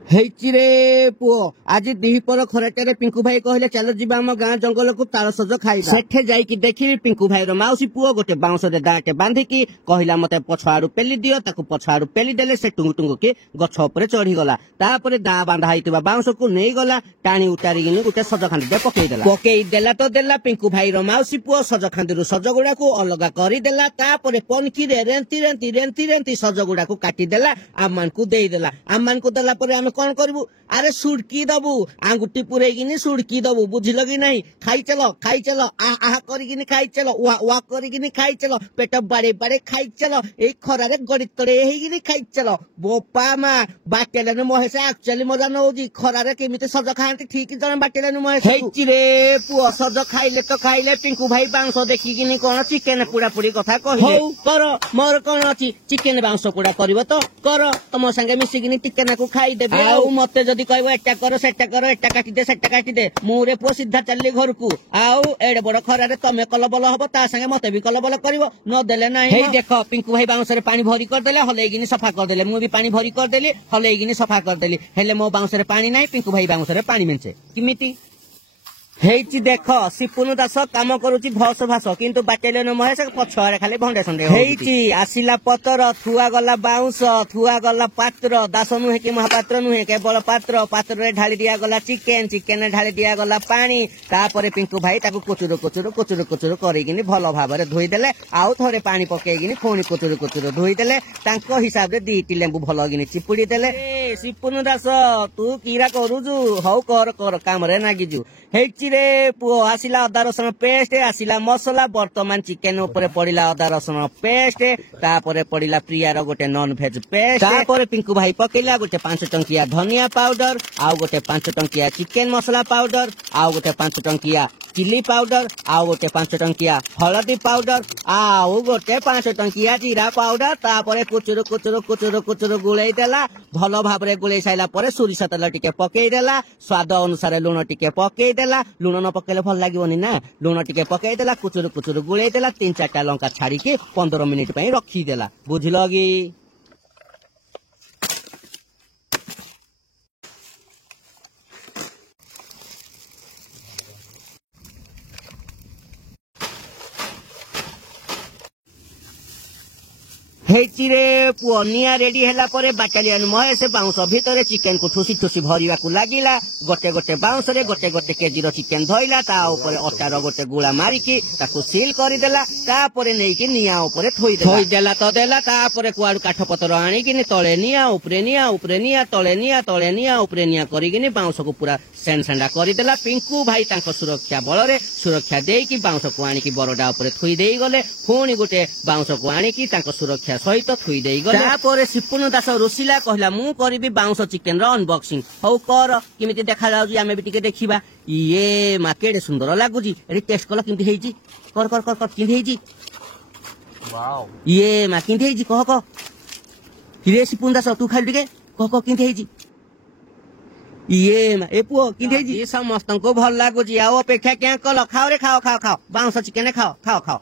ହେଇଚିରେ ପୁଅ ଆଜି ଦିହିପର ଖରାଟାରେ ପିଙ୍କୁ ଭାଇ କହିଲେ ଚାଲ ଯିବା ଆମ ଗାଁ ଜଙ୍ଗଲକୁ ତାଳସଜ ଖାଇବା। ସେଠେ ଯାଇକି ଦେଖିବି ପିଙ୍କୁ ଭାଇର ମାଉସୀ ପୁଅ ଗୋଟେ ବାଉଁଶରେ ଦାଆଟେ ବାନ୍ଧିକି କହିଲା ମତେ ପଛ ଆଡୁ ପେଲି ଦିଅ। ତାକୁ ପଛ ଆଡୁ ପେଲି ଦେଲେ ସେ ଟୁଙ୍ଗୁ ଟୁଙ୍ଗୁକି ଗଛ ଉପରେ ଚଢିଗଲା। ତାପରେ ଦାଆ ବାନ୍ଧା ହେଇଥିବା ବାଉଁଶକୁ ନେଇଗଲା ଟାଣି ଉତାରିକିନି ଗୋଟେ ସଜ ଖାଣ୍ଡିଟେ ପକେଇଦେଲା ତ ଦେଲା। ପିଙ୍କୁ ଭାଇର ମାଉସୀ ପୁଅ ସଜ ଖାଣ୍ଡିରୁ ସଜ ଗୁଡାକୁ ଅଲଗା କରିଦେଲା। ତାପରେ ପନିକିରେ ରେନ୍ତି ରେନ୍ତି ରେନ୍ତି ରେନ୍ତି ସଜ ଗୁଡାକୁ କାଟିଦେଲା। ଆମମାନଙ୍କୁ ଦେଇଦେଲା। ଆମମାନଙ୍କୁ ଦେଲା ପରେ ଆମେ କଣ କରିବୁ? ଆରେ ସୁଡକି ଦବୁ, ଆଙ୍ଗୁଠି ପୁରେଇକିନି ସୁଡକି ଦବୁ, ବୁଝିଲ କି ନାହିଁ? ଖାଇଚାଲ ଖାଇଚାଲ, ଆହା କରିକିନି ଖାଇଚାଲ, ୱା କରିକିନି ଖାଇଚାଲ, ପେଟ ବାଡେଇ ବାଡେଇ ଖାଇଚାଲ, ଏଇ ଖରାରେ ଗଡି ତଡେଇ ହେଇକିନି ଖାଇଚାଲ। ବୋପା ମା ବାଟେଲେନ ମହେଶ ଆକ୍ଚୁଆଲି ମଜା ନଉଛି। ଖରାରେ କେମିତି ସଜ ଖାଆନ୍ତି ଠିକ ଜଣେ ବାଟେଲେନ ମହେଶ। ହେଇଚିରେ ପୁଅ ସଜ ଖାଇଲେ ତ ଖାଇଲେ ପିଙ୍କୁ ଭାଇ ବାଉଁଶ ଦେଖିକିନି କଣ ଚିକେନ ପୋଡାପୋଡି କଥା କହିଲେ। ହଉ କର, ମୋର କଣ ଅଛି, ଚିକେନ ବାଉଁଶ ପୋଡା କରିବ ତ କର, ତମ ସାଙ୍ଗେ ମିଶିକିନି ଚିକେନକୁ ଖାଇଦେବି। ଆଉ ମତେ ଯଦି କହିବ ଏଟା କର ସେଟା କର, ଏଟା କାଟିଦେ ସେଟା କାଟିଦେ, ମୁଁ ରେ ପୁଅ ସିଧା ଚାଲିଲି ଘରକୁ। ଆଉ ଏଡେ ବଡ ଖରାରେ ତମେ କଲବଲ ହବ, ତା ସାଙ୍ଗେ ମତେ ବି କଲବଲ କରିବ, ନଦେଲେ ନାହିଁ। ହେଇ ଦେଖ ପିଙ୍କୁ ଭାଇ ବାଉଁଶରେ ପାଣି ଭରି କରିଦେଲେ, ହଲେଇକିନି ସଫା କରିଦେଲେ। ମୁଁ ବି ପାଣି ଭରି କରିଦେଲି, ହଲେଇକିନି ସଫା କରିଦେଲି। ହେଲେ ମୋ ବାଉଁଶରେ ପାଣି ନାହିଁ, ପିଙ୍କୁ ଭାଇ ବାଉଁଶରେ ପାଣି ମେଞ୍ଚେ। କେମିତି ହେଇଛି ଦେଖ? ସିପୁନୁ ଦାସ କାମ କରୁଛି ଭସ ଭାସ, କିନ୍ତୁ ବାଟେଲେନ ମହେଶ ପଛଆଡେ ଖାଲି ଭଣ୍ଡେ ସଣ୍ଡେ ହେଇଛି। ଆସିଲା ପତର, ଥୁଆ ଗଲା ବାଉଁଶ, ଥୁଆ ଗଲା ପାତ୍ର। ଦାସ ନୁହେଁ କି ମହାପାତ୍ର ନୁହେଁ, କେବଳ ପାତ୍ର। ପାତ୍ରରେ ଢାଳି ଦିଆଗଲା ଚିକେନ, ଚିକେନରେ ଢାଳି ଦିଆଗଲା ପାଣି। ତାପରେ ପିଙ୍କୁ ଭାଇ ତାକୁ କୁଚୁରୁ କୁଚୁରୁ କୁଚୁରୁ କୁଚୁରୁ କରିକିନି ଭଲ ଭାବରେ ଧୋଇଦେଲେ। ଆଉ ଥରେ ପାଣି ପକେଇକିନି ପୁଣି କୁଚୁରୁ କୁଚୁରୁ ଧୋଇଦେଲେ। ତାଙ୍କ ହିସାବରେ 2ଟି ଲେମ୍ବୁ ଭଲକିନି ଚିପୁଡି ଦେଲେ। ସିପୁନୁ ଦାସ ତୁ କିରା କରୁଛୁ? ହଉ କର କର, କାମରେ ନାଗିଛୁ। ହେଇଛି ରେ ପୁଅ ଆସିଲା ଅଦା ରସୁଣ ପେଷ୍ଟ, ଆସିଲା ମସଲା। ବର୍ତ୍ତମାନ ଚିକେନ ଉପରେ ପଡିଲା ଅଦା ରସୁଣ ପେଷ୍ଟ, ତାପରେ ପଡିଲା ପ୍ରିୟାର ଗୋଟେ ନନ ଭେଜ ପେଷ୍ଟ। ତାପରେ ପିଙ୍କୁ ଭାଇ ପକେଇଲା ଗୋଟେ 5 ଟଙ୍କିଆ ଧନିଆ ପାଉଡର, ଆଉ ଗୋଟେ 5 ଟଙ୍କିଆ ଚିକେନ ମସଲା ପାଉଡର, ଆଉ ଗୋଟେ 5 ଟଙ୍କିଆ ଚିଲି ପାଉଡର, ଆଉ ଗୋଟେ 5 ଟଙ୍କିଆ ହଳଦୀ ପାଉଡର, ଆଉ ଗୋଟେ 5 ଟଙ୍କିଆ ଜିରା ପାଉଡର। ତାପରେ କୁଚୁରୁ କୁଚୁରୁ କୁଚୁରୁ କୁଚୁରୁ ଗୁଳେଇ ଦେଲା। ଭଲ ଭାବରେ ଗୁଳେଇ ସାଇଲା ପରେ ସୋରିଷ ତେଲ ଟିକେ ପକେଇଦେଲା। ସ୍ୱାଦ ଅନୁସାରେ ଲୁଣ ଟିକେ ପକେଇଦେଲା। ଲୁଣ ନ ପକେଇଲେ ଭଲ ଲାଗିବନି ନା, ଲୁଣ ଟିକେ ପକେଇଦେଲା। କୁଚୁରୁ କୁଚୁରୁ ଗୁଳେଇ ଦେଲା। 3-4ଟା ଲଙ୍କା ଛାଡିକି 15 ମିନିଟ ପାଇଁ ରଖିଦେଲା। ବୁଝିଲ କି? ହେଇଛି ରେ ପୁଅ ନିଆଁ ରେଡି ହେଲା ପରେ ବାଟାଲିଆନ ମହେଶ ବାଉଁଶ ଭିତରେ ଚିକେନ କୁ ଠୁସି ଠୁସି ଭରିବାକୁ ଲାଗିଲା। ଗୋଟେ ଗୋଟେ ବାଉଁଶରେ ଗୋଟେ ଗୋଟେ କେଜିର ଚିକେନ ଧଇଲା। ତା ଉପରେ ଅଟାର ଗୋଟେ ଗୁଳା ମାରିକି ତାକୁ ସିଲ୍ କରିଦେଲା। ତାପରେ ନେଇକି ନିଆଁ ଉପରେ ଥୋଇଦେଲା ତ ଦେଲା। ତାପରେ କୁଆଡୁ କାଠ ପତ୍ର ଆଣିକିନି ତଳେ ନିଆଁ ଉପରେ ନିଆଁ ଉପରେ ନିଆଁ, ତଳେ ନିଆଁ ତଳେ ନିଆଁ ଉପରେ ନିଆଁ କରିକିନି ବାଉଁଶକୁ ପୁରା ସେଣ୍ଡା କରିଦେଲା। ପିଙ୍କୁ ଭାଇ ତାଙ୍କ ସୁରକ୍ଷା ବଳରେ ସୁରକ୍ଷା ଦେଇକି ବାଉଁଶକୁ ଆଣିକି ବରଡା ଉପରେ ଥୋଇ ଦେଇଗଲେ। ପୁଣି ଗୋଟେ ବାଉଁଶକୁ ଆଣିକି ତାଙ୍କ ସୁରକ୍ଷା ସହିତ ଥୋଇ ଦେଇଗଲେ। ତାପରେ ସିପୁନୁ ଦାସ ରୁଷିଲା, କହିଲା ମୁଁ କରିବି ବାଉଁଶ ଚିକେନ ର ଅନବକ୍ସିଂ। ହଉ କର, କେମିତି ଦେଖାଯାଉଛି ଆମେ ବି ଟିକେ ଦେଖିବା। ଇଏ ମା କେଡେ ସୁନ୍ଦର ଲାଗୁଛି। ଏଠି ଟେଷ୍ଟ କଲ କେମିତି ହେଇଛି? କର କର କର କର, କେମିତି ହେଇଛି? ଇଏ ମା କେମିତି ହେଇଛି କହ କହ। ହିରେ ସିପୁନୁ ଦାସ ତୁ ଖାଇଲୁ ଟିକେ, କହ କହ କେମିତି ହେଇଛି? ଇଏ ମା ଏ ପୁଅ କେମିତି ହେଇଛି? ସମସ୍ତଙ୍କୁ ଭଲ ଲାଗୁଛି, ଆଉ ଅପେକ୍ଷା କିଆଁ କଲ? ଖାଅ ରେ ଖାଅ ଖାଅ ଖାଅ, ବାଉଁଶ ଚିକେନ ଖାଅ ଖାଅ ଖାଅ।